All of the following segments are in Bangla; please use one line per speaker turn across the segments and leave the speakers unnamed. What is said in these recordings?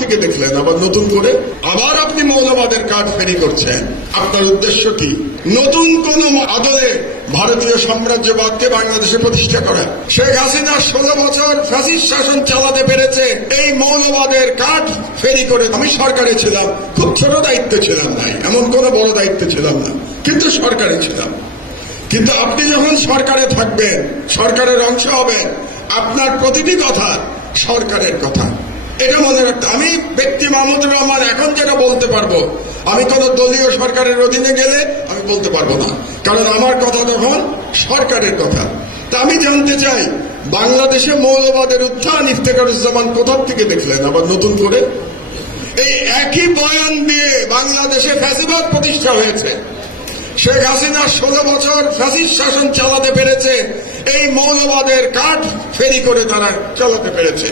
থেকে দেখলেন, আবার নতুন করে আবার আপনি মৌলবাদের কার্ড ফেরি করছেন। আপনার উদ্দেশ্য কি? নতুন কোন আদলে ভারতীয় সাম্রাজ্যবাদকে বাংলাদেশে প্রতিষ্ঠা করা। শেখ হাসিনা ষোলো বছর ফ্যাসিস্ট শাসন চালাতে পেরেছে, এই মৌলবাদের কাঠ ফেরি করে আমি সরকারে ছিলাম, খুব ছোট দায়িত্ব ছিলাম নাই, এমন কোন বড় দায়িত্ব ছিলাম না, কিন্তু সরকারে ছিলাম। কিন্তু আপনি যখন সরকারে থাকবেন, সরকারের অংশ হবেন, আপনার প্রতিটি কথা সরকারের কথা। এটা মনে রাখতে আমি ব্যক্তি মাহমুদুর রহমান এখন যেটা বলতে পারব, আমি কোন দলীয় সরকারের অধীনে গেলে আমি বলতে পারব না। কারণ আমার কথা তখন সরকারের কথা। তা আমি জানতে চাই, বাংলাদেশে মৌলবাদের উত্থান ইফতেখারুজ্জামান কোথার থেকে দেখলেন? আবার নতুন করে? এই একই বয়ান দিয়ে বাংলাদেশে ফ্যাসিবাদ প্রতিষ্ঠা হয়েছে। শেখ হাসিনা ষোলো বছর ফ্যাসিস্ট শাসন চালাতে পেরেছে, এই মৌলবাদের কাঠ ফেরি করে তারা চালাতে পেরেছে।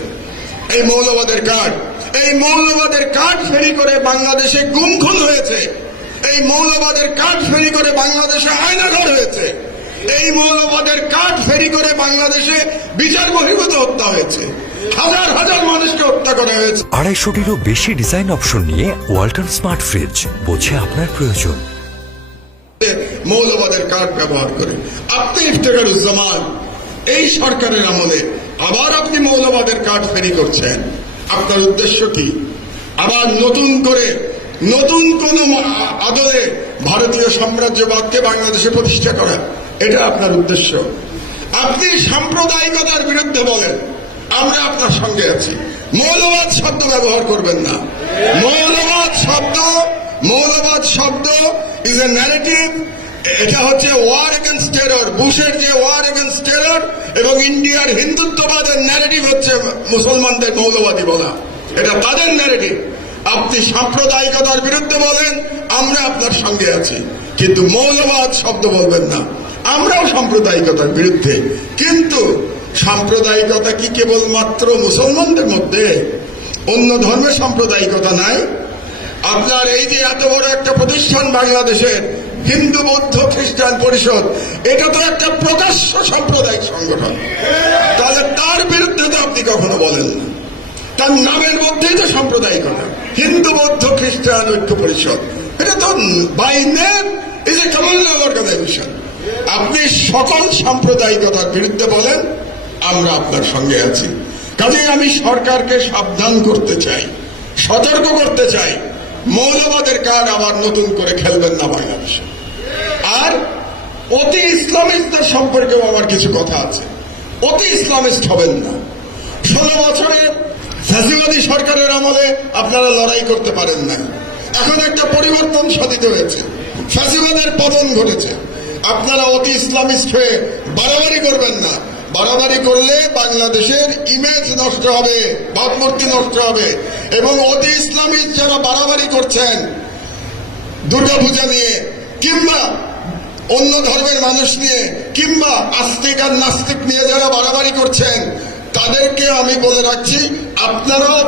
এই মৌলবাদের কাঠ এই মৌলবাদের কাঠ ফেরি করে বাংলাদেশে গুম খুন হয়েছে। এই মৌলবাদের কাঠ ফেরি করে বাংলাদেশে আয়নাঘর হয়েছে। এই মৌলবাদের কাঠ ফেরি করে বাংলাদেশে বিচার বহির্ভূত হত্যা হয়েছে। হাজার হাজার মানুষকে হত্যা করা হয়েছে।
আড়াইশোটিরও বেশি ডিজাইন অপশন নিয়ে ওয়ালটন স্মার্ট ফ্রিজ বোঝে আপনার প্রয়োজন।
মৌলবাদের কার্ড ব্যবহার করে আপনি ইফতেখারুজ্জামান এই সরকারের আমলে আবার আপনি মৌলবাদের কার্ড ফেরি করছেন। আপনার উদ্দেশ্য কি? আবার নতুন করে, নতুন কোন আদলে ভারতীয় সাম্রাজ্যবাদকে বাংলাদেশে প্রতিষ্ঠা করা এটা আপনার উদ্দেশ্য। আপনি সাম্প্রদায়িকতার বিরুদ্ধে বলেন, আমরা আপনার সঙ্গে আছি। মৌলবাদ শব্দ ব্যবহার করবেন না। মৌলবাদ শব্দ মৌলবাদ শব্দ ইজ এ ন্যারেটিভ এটা হচ্ছে ওয়ার এগেনস্ট টেরর বুশের যে ওয়ার এগেনস্ট টেরর এবং ইন্ডিয়ার হিন্দুত্ববাদের ন্যারেটিভ হচ্ছে মুসলমানদের মৌলবাদী বলা। এটা তাদের ন্যারেটিভ আপনি সাম্প্রদায়িকতার বিরুদ্ধে বলেন, আমরা আপনার সঙ্গে আছি। কিন্তু মৌলবাদ শব্দ বলবেন না। আমরাও সাম্প্রদায়িকতার বিরুদ্ধে। কিন্তু সাম্প্রদায়িকতা কি কেবলমাত্র মুসলমানদের মধ্যে? অন্য ধর্মের সাম্প্রদায়িকতা নাই। আপনার এই যে এত বড় একটা প্রতিষ্ঠান বাংলাদেশের হিন্দু, বৌদ্ধ, খ্রিস্টান পরিষদ, এটা তো একটা প্রকাশ্য সাম্প্রদায়িক সংগঠন। তাহলে তার বিরুদ্ধে তো আপনি কখনো বলেন না। তার নামের মধ্যেই তো সাম্প্রদায়িকতা। হিন্দু, বৌদ্ধ, খ্রিস্টান, ঐক্য পরিষদ, এটা তো by name is a communal organisation আপনি সকল সাম্প্রদায়িকতার বিরুদ্ধে বলেন, আমরা আপনার সঙ্গে আছি। কাজেই আমি সরকারকে সাবধান করতে চাই, সতর্ক করতে চাই। মৌলবাদের কার্ড আবার নতুন করে খেলবেন না বাংলাদেশে। অতি ইসলামিস্টদের সম্পর্কেও আমার কিছু কথা আছে। অতি ইসলামিস্ট হবেন না। ষোলো বছরের ফ্যাসিবাদী সরকারের আমলে আপনারা লড়াই করতে পারেন না। এখন একটা পরিবর্তন সাধিত হয়েছে। ফ্যাসিবাদের পতন ঘটেছে। আপনারা অতি ইসলামিস্ট হয়ে বাড়াবাড়ি করবেন না। বাড়াবাড়ি করলে বাংলাদেশের ইমেজ নষ্ট হবে ভাবমূর্তি নষ্ট হবে এবং অতি ইসলামিস্ট যারা বাড়াবাড়ি করছেন দুর্গাপূজা নিয়ে, কিংবা অন্য ধর্মের মানুষ নিয়ে কিংবা আস্তিক আর নাস্তিক নিয়ে যারা বাড়াবাড়ি করছেন, তাদেরকে আমি বলে রাখছি, আপনারাও